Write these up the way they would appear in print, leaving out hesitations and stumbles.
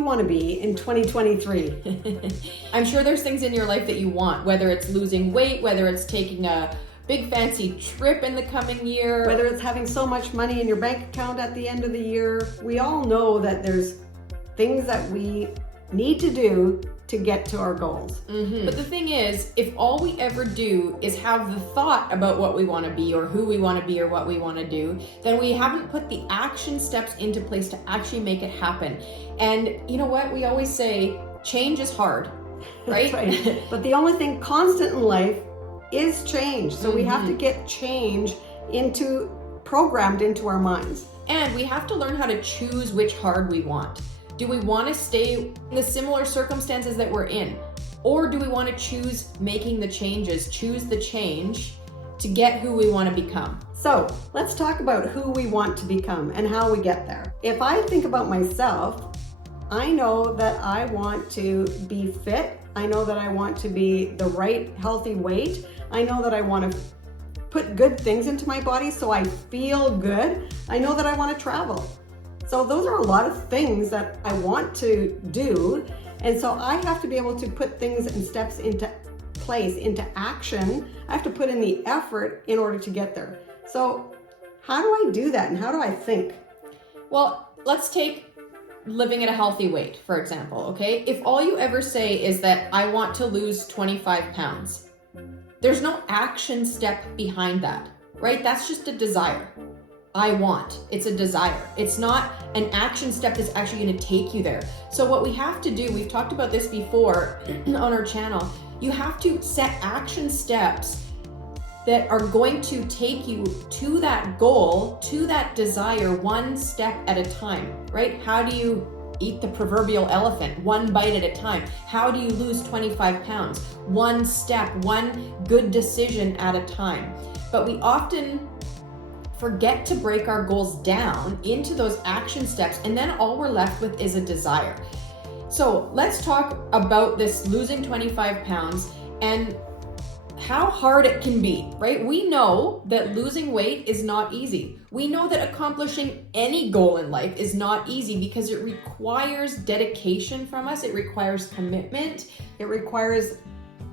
you want to be in 2023? I'm sure there's things in your life that you want, whether it's losing weight, whether it's taking a big fancy trip in the coming year, Whether it's having so much money in your bank account at the end of the year. We all know that there's things that we need to do to get to our goals. But the thing is, if all we ever do is have the thought about what we want to be or who we want to be or what we want to do, then we haven't put the action steps into place to actually make it happen. And you know what? We always say change is hard, right? That's right. But the only thing constant in life is change. So we have to get change programmed into our minds. And we have to learn how to choose which hard we want. Do we want to stay in the similar circumstances that we're in? Or do we want to choose making the changes, choose the change to get who we want to become? So let's talk about who we want to become and how we get there. If I think about myself, I know that I want to be fit. I know that I want to be the right healthy weight. I know that I want to put good things into my body so I feel good. I know that I want to travel. So those are a lot of things that I want to do. And so I have to be able to put things and steps into place, into action. I have to put in the effort in order to get there. So how do I do that and how do I think? Well, let's take living at a healthy weight, for example, okay? If all you ever say is that I want to lose 25 pounds, there's no action step behind that, right? That's just a desire. I want. It's a desire. It's not an action step that's actually going to take you there. So what we have to do, we've talked about this before on our channel, you have to set action steps that are going to take you to that goal, to that desire, one step at a time, right? How do you eat the proverbial elephant? One bite at a time. How do you lose 25 pounds? One step, one good decision at a time. But we often forget to break our goals down into those action steps, and then all we're left with is a desire. So let's talk about this losing 25 pounds and how hard it can be, right? We know that losing weight is not easy. We know that accomplishing any goal in life is not easy because it requires dedication from us. It requires commitment. It requires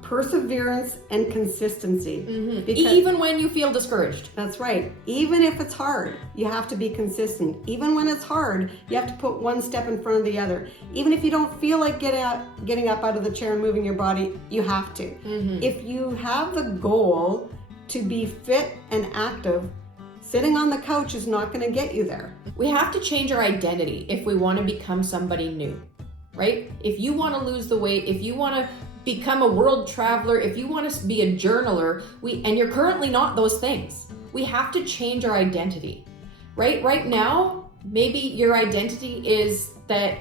perseverance and consistency. Even when you feel discouraged. That's right. Even if it's hard, you have to be consistent. Even when it's hard, you have to put one step in front of the other. Even if you don't feel like getting up out of the chair and moving your body, you have to. If you have the goal to be fit and active, sitting on the couch is not going to get you there. We have to change our identity if we want to become somebody new, right? If you want to lose the weight, if you want to become a world traveler, if you want to be a journaler, and you're currently not those things, we have to change our identity, right? Right now, maybe your identity is that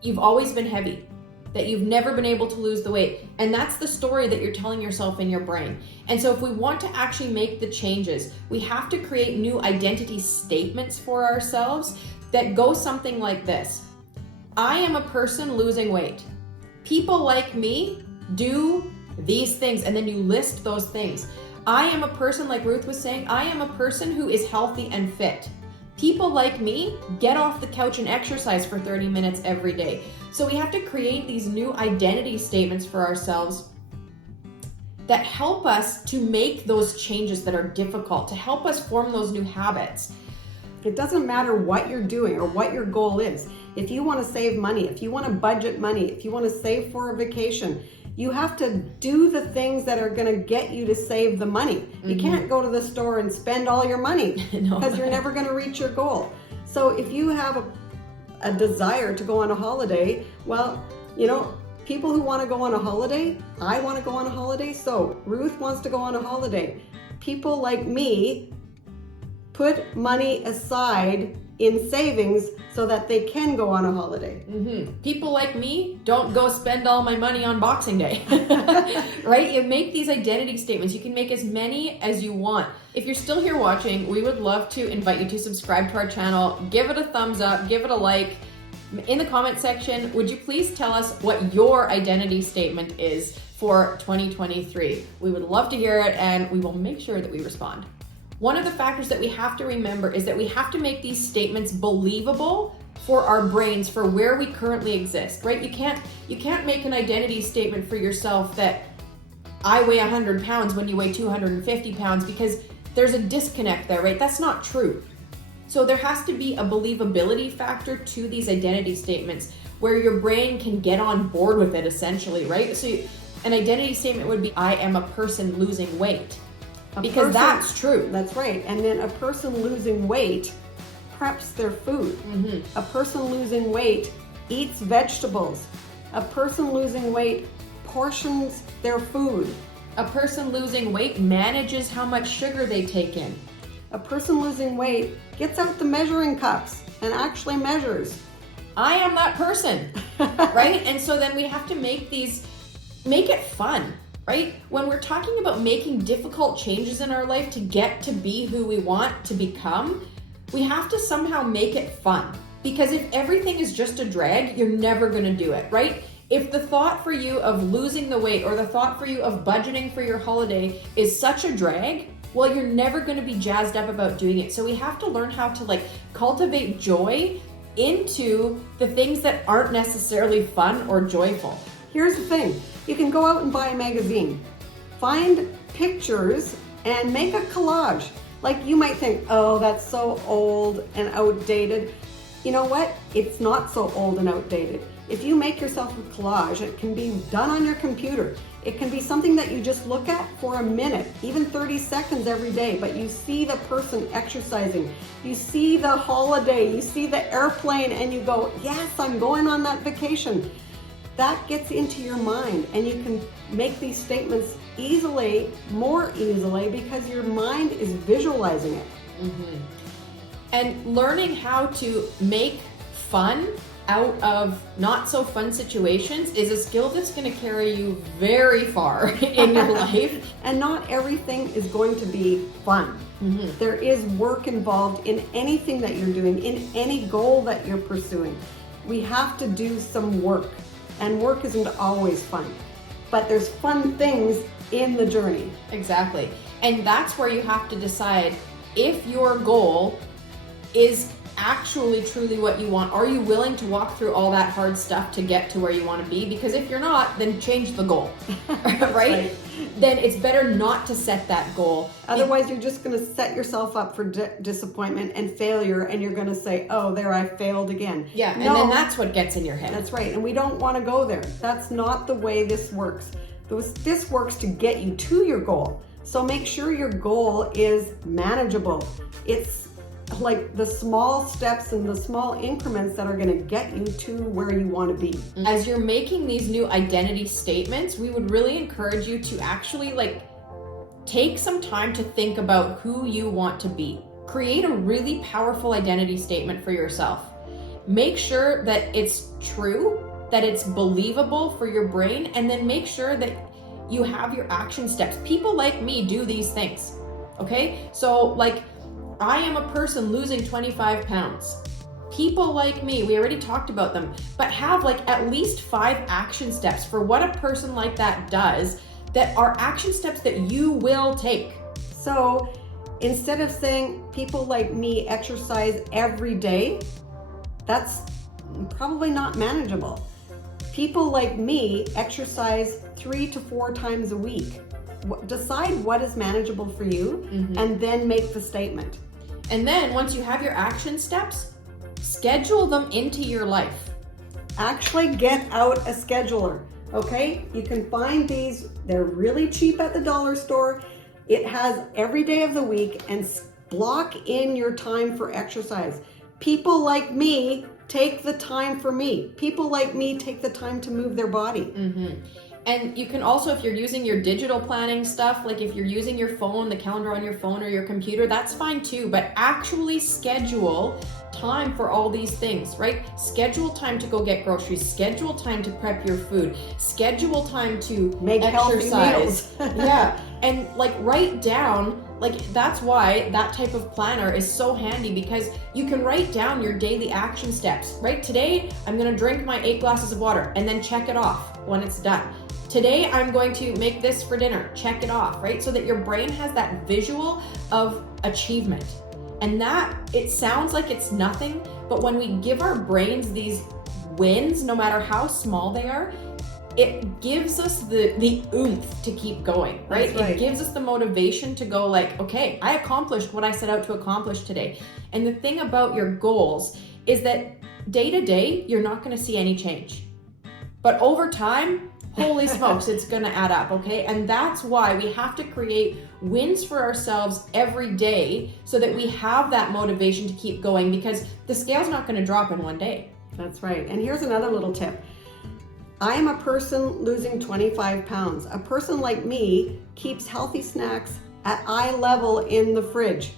you've always been heavy, that you've never been able to lose the weight. And that's the story that you're telling yourself in your brain. And so if we want to actually make the changes, we have to create new identity statements for ourselves that go something like this. I am a person losing weight. People like me do these things, and then you list those things. I am a person, like Ruth was saying, I am a person who is healthy and fit. People like me get off the couch and exercise for 30 minutes every day. So we have to create these new identity statements for ourselves that help us to make those changes that are difficult, to help us form those new habits. It doesn't matter what you're doing or what your goal is. If you want to save money, if you want to budget money, if you want to save for a vacation, you have to do the things that are going to get you to save the money. You can't go to the store and spend all your money because you're never going to reach your goal. So if you have a desire to go on a holiday, well, you know, people who want to go on a holiday, I want to go on a holiday, so Ruth wants to go on a holiday. People like me put money aside in savings so that they can go on a holiday. People like me don't go spend all my money on Boxing Day, right? You make these identity statements. You can make as many as you want. If you're still here watching, we would love to invite you to subscribe to our channel. Give it a thumbs up, give it a like. In the comment section, would you please tell us what your identity statement is for 2023? We would love to hear it, and we will make sure that we respond. one of the factors that we have to remember is that we have to make these statements believable for our brains, for where we currently exist, right? You can't make an identity statement for yourself that I weigh 100 pounds when you weigh 250 pounds, because there's a disconnect there, right? That's not true. So there has to be a believability factor to these identity statements where your brain can get on board with it, essentially, right? So an identity statement would be, I am a person losing weight, because that's true. That's right. And then a person losing weight preps their food. A person losing weight eats vegetables. A person losing weight portions their food. A person losing weight manages how much sugar they take in. A person losing weight gets out the measuring cups and actually measures. I am that person, right? And so then we have to make it fun, right? When we're talking about making difficult changes in our life to get to be who we want to become, we have to somehow make it fun. Because if everything is just a drag, you're never gonna do it, right? If the thought for you of losing the weight or the thought for you of budgeting for your holiday is such a drag, well, you're never gonna be jazzed up about doing it. So we have to learn how to cultivate joy into the things that aren't necessarily fun or joyful. Here's the thing. You can go out and buy a magazine, find pictures and make a collage. Like, you might think, oh, that's so old and outdated. You know what? It's not so old and outdated. If you make yourself a collage, it can be done on your computer. It can be something that you just look at for a minute, even 30 seconds every day, but you see the person exercising, you see the holiday, you see the airplane, and you go, yes, I'm going on that vacation. That gets into your mind, and you can make these statements more easily, because your mind is visualizing it. And learning how to make fun out of not so fun situations is a skill that's going to carry you very far in your life. And not everything is going to be fun. There is work involved in anything that you're doing, in any goal that you're pursuing. We have to do some work, and work isn't always fun, but there's fun things in the journey. Exactly. And that's where you have to decide if your goal is actually truly what you want. Are you willing to walk through all that hard stuff to get to where you want to be? Because if you're not, then change the goal, right? Then it's better not to set that goal. Otherwise, you're just going to set yourself up for disappointment and failure, and you're going to say, oh, there, I failed again. Yeah, and then that's what gets in your head. That's right, and we don't want to go there. That's not the way this works. This works to get you to your goal. So make sure your goal is manageable. It's like the small steps and the small increments that are going to get you to where you want to be. As you're making these new identity statements, we would really encourage you to actually take some time to think about who you want to be. Create a really powerful identity statement for yourself. Make sure that it's true, that it's believable for your brain, and then make sure that you have your action steps. People like me do these things, okay? So I am a person losing 25 pounds. People like me, we already talked about them, but have at least 5 action steps for what a person like that does, that are action steps that you will take. So instead of saying people like me exercise every day, that's probably not manageable. People like me exercise 3 to 4 times a week. Decide what is manageable for you, and then make the statement. And then once you have your action steps, schedule them into your life. Actually get out a scheduler, okay? You can find these, they're really cheap at the dollar store. It has every day of the week, and block in your time for exercise. People like me take the time for me. People like me take the time to move their body. And you can also, if you're using your digital planning stuff, if you're using your phone, the calendar on your phone or your computer, that's fine too, but actually schedule time for all these things, right? Schedule time to go get groceries, schedule time to prep your food, schedule time to make exercise. Yeah, and write down, that's why that type of planner is so handy, because you can write down your daily action steps, right? Today, I'm gonna drink my 8 glasses of water and then check it off when it's done. Today I'm going to make this for dinner, check it off, right? So that your brain has that visual of achievement. And that, it sounds like it's nothing, but when we give our brains these wins, no matter how small they are, it gives us the oomph to keep going, right? That's right. It gives us the motivation to go like, okay, I accomplished what I set out to accomplish today. And the thing about your goals is that day to day, you're not going to see any change. But over time, holy smokes, it's going to add up, okay? And that's why we have to create wins for ourselves every day so that we have that motivation to keep going, because the scale's not going to drop in one day. That's right. And here's another little tip. I am a person losing 25 pounds. A person like me keeps healthy snacks at eye level in the fridge.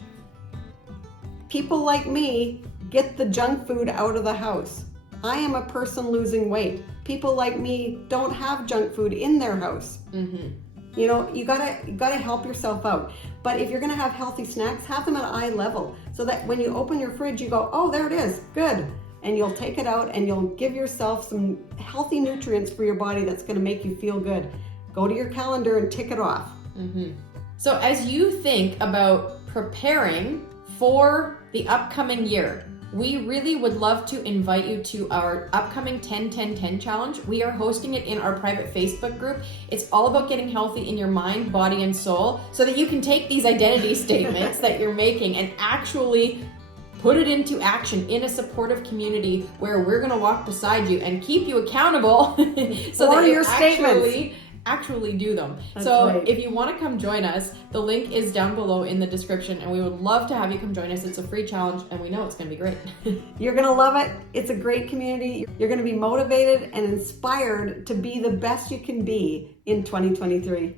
People like me get the junk food out of the house. I am a person losing weight. People like me don't have junk food in their house. You know, you gotta help yourself out. But if you're gonna have healthy snacks, have them at eye level so that when you open your fridge, you go, oh, there it is, good. And you'll take it out and you'll give yourself some healthy nutrients for your body that's gonna make you feel good. Go to your calendar and tick it off. So as you think about preparing for the upcoming year, we really would love to invite you to our upcoming 10-10-10 challenge. We are hosting it in our private Facebook group. It's all about getting healthy in your mind, body, and soul so that you can take these identity statements that you're making and actually put it into action in a supportive community where we're going to walk beside you and keep you accountable so For that you your statements. actually do them. That's so right. if you want to come join us, the link is down below in the description, and we would love to have you come join us. It's a free challenge and we know it's going to be great. You're gonna love it. It's a great community. You're gonna be motivated and inspired to be the best you can be in 2023.